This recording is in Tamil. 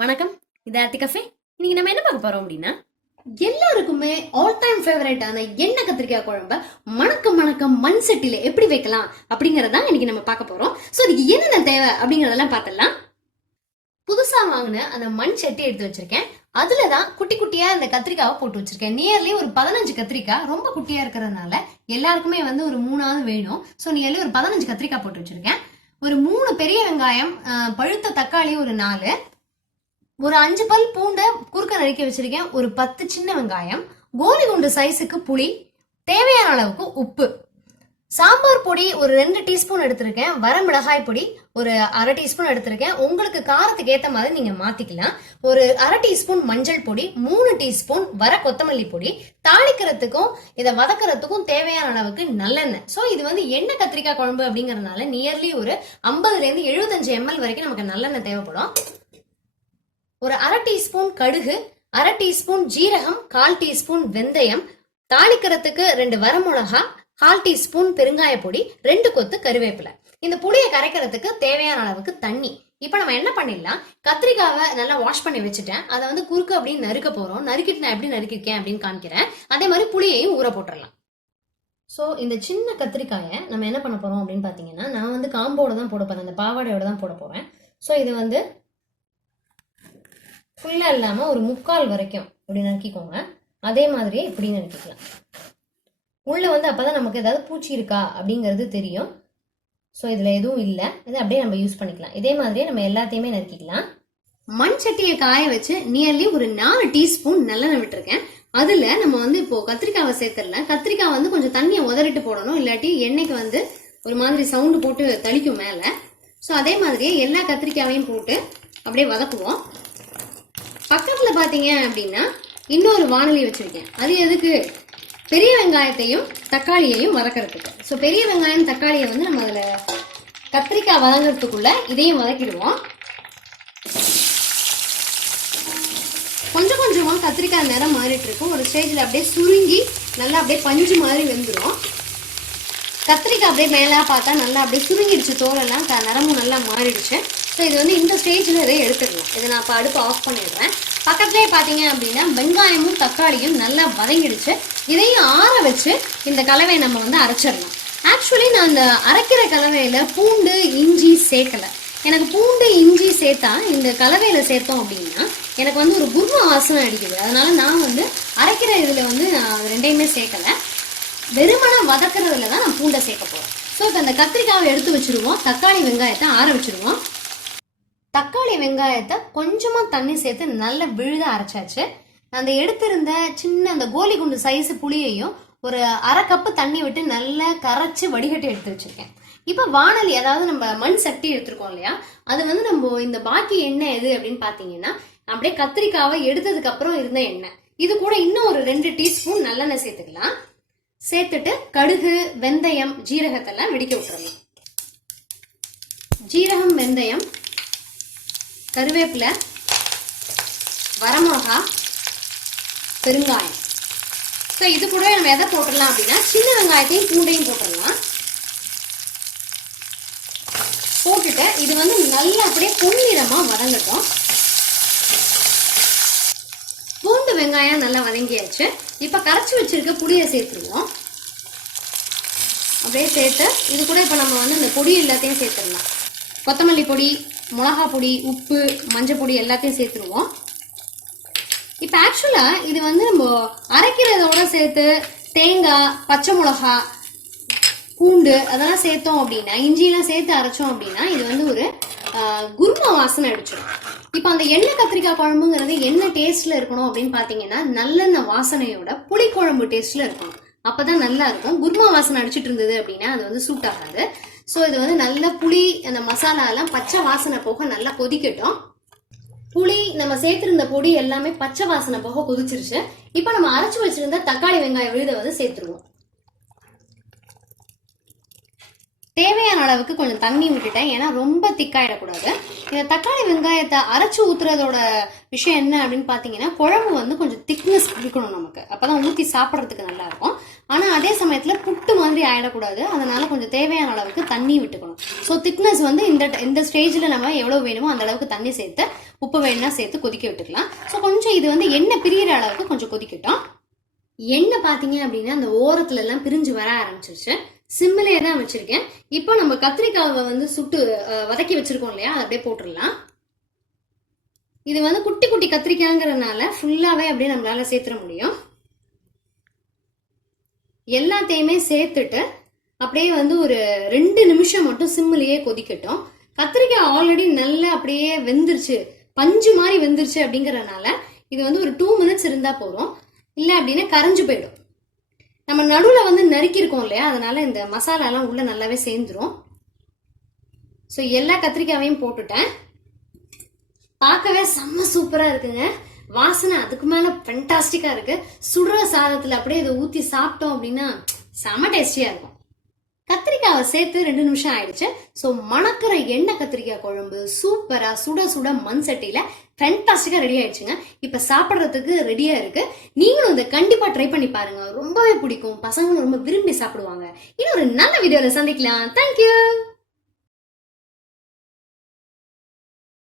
வணக்கம். இது ஆர்த்தி கஃபே. இன்னைக்கு நம்ம என்ன பார்க்க போறோம் அப்படின்னா எல்லாருக்குமே ஆல் டைம் ஃபேவரட்டான எண்ணெய் கத்திரிக்காய் குழம்ப மணக்க மணக்க மண் சட்டியில எப்படி வைக்கலாம் அப்படிங்கறதான் இன்னைக்கு நம்ம பார்க்க போறோம். சோ அதுக்கு என்னென்ன தேவை அப்படிங்கறதெல்லாம் பார்த்தலாம் புதுசா வாங்கின அந்த மண் சட்டி எடுத்து வச்சிருக்கேன். அதுல தான் குட்டி குட்டியா அந்த கத்திரிக்காவை போட்டு வச்சிருக்கேன். நியர்லி ஒரு பதினஞ்சு கத்திரிக்காய் ரொம்ப குட்டியா இருக்கிறதுனால எல்லாருக்குமே வந்து ஒரு மூணாவது வேணும். ஸோ நியர்லி ஒரு பதினஞ்சு கத்திரிக்காய் போட்டு வச்சிருக்கேன். ஒரு மூணு பெரிய வெங்காயம் பழுத்த தக்காளி ஒரு நாலு ஒரு அஞ்சு பல் பூண்டை குறுக்க நறுக்கி வச்சிருக்கேன். ஒரு பத்து சின்ன வெங்காயம் கோலி குண்டு சைஸுக்கு புளி தேவையான அளவுக்கு உப்பு. சாம்பார் பொடி ஒரு ரெண்டு டீஸ்பூன் எடுத்திருக்கேன். வர மிளகாய் பொடி ஒரு அரை டீஸ்பூன் எடுத்திருக்கேன். உங்களுக்கு காரத்துக்கு ஏற்ற மாதிரி நீங்கள் மாற்றிக்கலாம் ஒரு அரை டீஸ்பூன் மஞ்சள் பொடி மூணு டீஸ்பூன் வர கொத்தமல்லி பொடி. தாளிக்கிறதுக்கும் இதை வதக்கிறதுக்கும் தேவையான அளவுக்கு நல்லெண்ணெய். ஸோ இது வந்து எண்ணெய் கத்திரிக்காய் குழம்பு அப்படிங்கிறதுனால நியர்லி ஒரு ஐம்பதுலேருந்து எழுபத்தஞ்சு எம்எல் வரைக்கும் நமக்கு நல்லெண்ணெய் தேவைப்படும். ஒரு அரை டீஸ்பூன் கடுகு அரை டீஸ்பூன் ஜீரகம் கால் டீஸ்பூன் வெந்தயம் தாளிக்கிறதுக்கு ரெண்டு வரமிளகா கால் டீஸ்பூன் பெருங்காய பொடி ரெண்டு கொத்து கருவேப்பிலை. இந்த புளியை கரைக்கிறதுக்கு தேவையான அளவுக்கு தண்ணி. இப்போ நம்ம என்ன பண்ணிடலாம்? கத்திரிக்காவை நல்லா வாஷ் பண்ணி வச்சுட்டேன். அதை வந்து குறுக்கு அப்படின்னு நறுக்க போகிறோம் நறுக்கிட்டு நான் எப்படி நறுக்கிருக்கேன் அப்படின்னு காமிக்கிறேன். அதே மாதிரி புளியையும் ஊற போட்டுடலாம். ஸோ இந்த சின்ன கத்திரிக்காயை நம்ம என்ன பண்ண போகிறோம் அப்படின்னு பார்த்தீங்கன்னா நான் வந்து காம்போட தான் போட போகிறேன் அந்த பாவாடையோட தான் போட போகிறேன் ஸோ இது வந்து ஃபுல்லாக இல்லாமல் ஒரு முக்கால் வரைக்கும் இப்படி நறுக்கிக்கோங்க. அதே மாதிரியே இப்படி நறுக்கிக்கலாம். உள்ளே வந்து அப்போ தான் நமக்கு ஏதாவது பூச்சி இருக்கா அப்படிங்கிறது தெரியும். ஸோ இதில் எதுவும் இல்லை. இதை அப்படியே நம்ம யூஸ் பண்ணிக்கலாம். இதே மாதிரியே நம்ம எல்லாத்தையுமே நறுக்கிக்கலாம். மண் சட்டியை காய வச்சு நியர்லி ஒரு நாலு டீஸ்பூன் நல்லெண்ணெய் விட்டுருக்கேன். அதில் நம்ம வந்து இப்போ கத்திரிக்காவை சேர்த்துடல கத்திரிக்காய் வந்து கொஞ்சம் தண்ணியை உதறிட்டு போடணும். இல்லாட்டி எண்ணெய்க்கு வந்து ஒரு மாதிரி சவுண்டு போட்டு தளிக்கும் மேலே. ஸோ அதே மாதிரியே எல்லா கத்திரிக்காவையும் போட்டு அப்படியே வதக்குவோம். பக்கத்தில் பார்த்தீங்க அப்படின்னா இன்னொரு வானொலி வச்சுருக்கேன். அது எதுக்கு? பெரிய வெங்காயத்தையும் தக்காளியையும் வதக்கிறதுக்கு. ஸோ பெரிய வெங்காயம் தக்காளியை வந்து நம்ம அதில் கத்திரிக்காய் வதங்குறதுக்குள்ளே இதையும் வதக்கிடுவோம். கொஞ்சம் கொஞ்சமாக கத்திரிக்காய் நிறம் மாறிட்டு இருக்கும் ஒரு ஸ்டேஜில் அப்படியே சுருங்கி நல்லா அப்படியே பஞ்சு மாதிரி வெந்துடும் கத்திரிக்காய் அப்படியே மேலே பார்த்தா நல்லா அப்படியே சுருங்கிடுச்சு. தோலெல்லாம் க- நிறமும் நல்லா மாறிடுச்சு. ஸோ இது வந்து இந்த ஸ்டேஜில் இதை எடுத்துக்கலாம் இதை நான் இப்போ அடுப்பு ஆஃப் பண்ணிடுறேன். பக்கத்துலேயே பார்த்தீங்க அப்படின்னா வெங்காயமும் தக்காளியும் நல்லா வதங்கிடுச்சு. இதையும் ஆற வச்சு இந்த கலவையை நம்ம வந்து அரைச்சிடலாம். ஆக்சுவலி நான் அந்த அரைக்கிற கலவையில் பூண்டு இஞ்சி சேர்க்கலை. எனக்கு பூண்டு இஞ்சி சேர்த்தா இந்த கலவையில் சேர்த்தோம் அப்படின்னா எனக்கு வந்து ஒரு குரும வாசனை அடிக்குது. அதனால நான் வந்து அரைக்கிற இதில் வந்து நான் ரெண்டையுமே சேர்க்கலை. வெறுமனை வதக்குறதுல தான் நான் பூண்டை சேர்க்க போகிறேன் ஸோ இப்போ அந்த கத்திரிக்காவை எடுத்து வச்சிருவோம். தக்காளி வெங்காயத்தை ஆற வச்சிருவோம். தக்காளி வெங்காயத்தை கொஞ்சமாக தண்ணி சேர்த்து நல்லா விழுத அரைச்சாச்சு. அந்த எடுத்திருந்த சின்ன அந்த கோலி குண்டு சைஸ் புளியையும் ஒரு அரை கப்பு தண்ணி விட்டு நல்லா கரைச்சி வடிகட்டி எடுத்து வச்சிருக்கேன். இப்போ வானலி அதாவது நம்ம மண் சட்டி எடுத்திருக்கோம் இல்லையா? அது வந்து நம்ம இந்த பாக்கி எண்ணெய் எது அப்படின்னு பார்த்தீங்கன்னா அப்படியே கத்திரிக்காவை எடுத்ததுக்கப்புறம் இருந்த எண்ணெய். இது கூட இன்னும் ஒரு ரெண்டு டீஸ்பூன் நல்லெண்ணெய் சேர்த்துக்கலாம். சேர்த்துட்டு கடுகு வெந்தயம் ஜீரகத்தெல்லாம் வெடிக்க விட்டுறணும். ஜீரகம் வெந்தயம் கருவேப்பிலை வரமிளகா பெருங்காயம். ஸோ இது கூட நம்ம எதை போட்டுடலாம் அப்படின்னா சின்ன வெங்காயத்தையும் பூண்டையும் போட்டுடலாம். போட்டுட்டு இது வந்து நல்லா அப்படியே பொன்னிறமாக வதங்கட்டும். பூண்டு வெங்காயம் நல்லா வதங்கியாச்சு. இப்போ கரைச்சி வச்சிருக்க புளியை சேர்த்துருவோம். அப்படியே சேர்த்து இது கூட இப்போ நம்ம வந்து இந்த பொடி எல்லாத்தையும் சேர்த்துடலாம். கொத்தமல்லி பொடி மிளகா பொடி உப்பு மஞ்சள் பொடி எல்லாத்தையும் சேர்த்துருவோம். இப்போ ஆக்சுவலாக இது வந்து நம்ம அரைக்கிறதோட சேர்த்து தேங்காய் பச்சை மிளகா பூண்டு அதெல்லாம் சேர்த்தோம் அப்படின்னா இஞ்சியெல்லாம் சேர்த்து அரைச்சோம் அப்படின்னா இது வந்து ஒரு ஆஹ், குருமா வாசனை அடிச்சிடும். இப்போ அந்த எண்ணெய் கத்திரிக்காய் குழம்புங்கிறது என்ன டேஸ்ட்ல இருக்கணும் அப்படின்னு பார்த்தீங்கன்னா நல்லெண்ணெய் வாசனையோட புளிக்குழம்பு டேஸ்ட்ல இருக்கணும். அப்பதான் நல்லா இருக்கும். குருமா வாசனை அடிச்சிட்டு இருந்தது அப்படின்னா அது வந்து சூட் ஆகாது. ஸோ இது வந்து நல்ல புளி அந்த மசாலாலாம் பச்சை வாசனை போக நல்லா கொதிக்கட்டும். புளி நம்ம சேர்த்துருந்த பொடி எல்லாமே பச்சை வாசனை போக கொதிச்சிருச்சு. இப்போ நம்ம அரைச்சி வச்சிருந்த தக்காளி வெங்காய விழுதை வந்து சேர்த்துருவோம். தேவையான அளவுக்கு கொஞ்சம் தண்ணி விட்டுட்டேன். ஏன்னா ரொம்ப திக்காயிடக்கூடாது. இந்த தக்காளி வெங்காயத்தை அரைச்சு ஊற்றுறதோட விஷயம் என்ன அப்படின்னு பார்த்தீங்கன்னா குழம்பு வந்து கொஞ்சம் திக்னஸ் இருக்கணும் நமக்கு. அப்போ தான் ஊற்றி சாப்பிட்றதுக்கு நல்லா இருக்கும். ஆனால் அதே சமயத்தில் புட்டு மாதிரி ஆயிடக்கூடாது. அதனால் கொஞ்சம் தேவையான அளவுக்கு தண்ணி விட்டுக்கணும். ஸோ திக்னஸ் வந்து இந்த இந்த ஸ்டேஜில் நம்ம எவ்வளோ வேணுமோ அந்த அளவுக்கு தண்ணி சேர்த்து உப்பு வேணும்னா சேர்த்து கொதிக்க விட்டுக்கலாம். ஸோ கொஞ்சம் இது வந்து எண்ணெய் பிரியிற அளவுக்கு கொஞ்சம் கொதிக்கட்டும். எண்ணெய் பார்த்தீங்க அப்படின்னா அந்த ஓரத்துல எல்லாம் பிரிஞ்சு வர ஆரம்பிச்சிருச்சு. சிம்மிலே தான் வச்சுருக்கேன். இப்போ நம்ம கத்திரிக்காவை வந்து சுட்டு வதக்கி வச்சுருக்கோம் இல்லையா? அதை அப்படியே போட்டுடலாம். இது வந்து குட்டி குட்டி கத்திரிக்காய்ங்கிறதுனால ஃபுல்லாகவே அப்படியே நம்மளால சேர்த்துட முடியும். எல்லாத்தையுமே சேர்த்துட்டு அப்படியே வந்து ஒரு ரெண்டு நிமிஷம் மட்டும் சிம்மிலேயே கொதிக்கட்டும். கத்திரிக்காய் ஆல்ரெடி நல்லா அப்படியே வெந்துருச்சு. பஞ்சு மாதிரி வெந்துருச்சு அப்படிங்கறதுனால இது வந்து ஒரு டூ மினிட்ஸ் இருந்தால் போதும். இல்லை அப்படின்னா கரைஞ்சு போயிடும். நம்ம நடுவில் வந்து நறுக்கியிருக்கோம் இல்லையா? அதனால இந்த மசாலாலாம் உள்ளே நல்லாவே சேர்ந்துடும் ஸோ எல்லா கத்திரிக்காவையும் போட்டுட்டேன். பார்க்கவே செம்ம சூப்பராக இருக்குங்க. வாசனை அதுக்கு மேலே ஃபென்டாஸ்டிக்காக இருக்கு. சுடுற சாதத்தில் அப்படியே இதை ஊற்றி சாப்பிட்டோம் அப்படின்னா செம்ம டேஸ்டியாக இருக்கும். கத்திரிக்காவை சேர்த்து ரெண்டு நிமிஷம் ஆயிடுச்சு. ஸோ மணக்கிற எண்ணெய் கத்திரிக்காய் குழம்பு சூப்பராக சுட சுட மண் சட்டியில் ஃபென்டாஸ்டிக்காக ரெடி ஆயிடுச்சுங்க. இப்போ சாப்பிட்றதுக்கு ரெடியாக இருக்கு. நீங்களும் இதை கண்டிப்பாக ட்ரை பண்ணி பாருங்க. ரொம்பவே பிடிக்கும். பசங்களும் ரொம்ப விரும்பி சாப்பிடுவாங்க. இன்னும் ஒரு நல்ல வீடியோவில் சந்திக்கலாம். தேங்க்யூ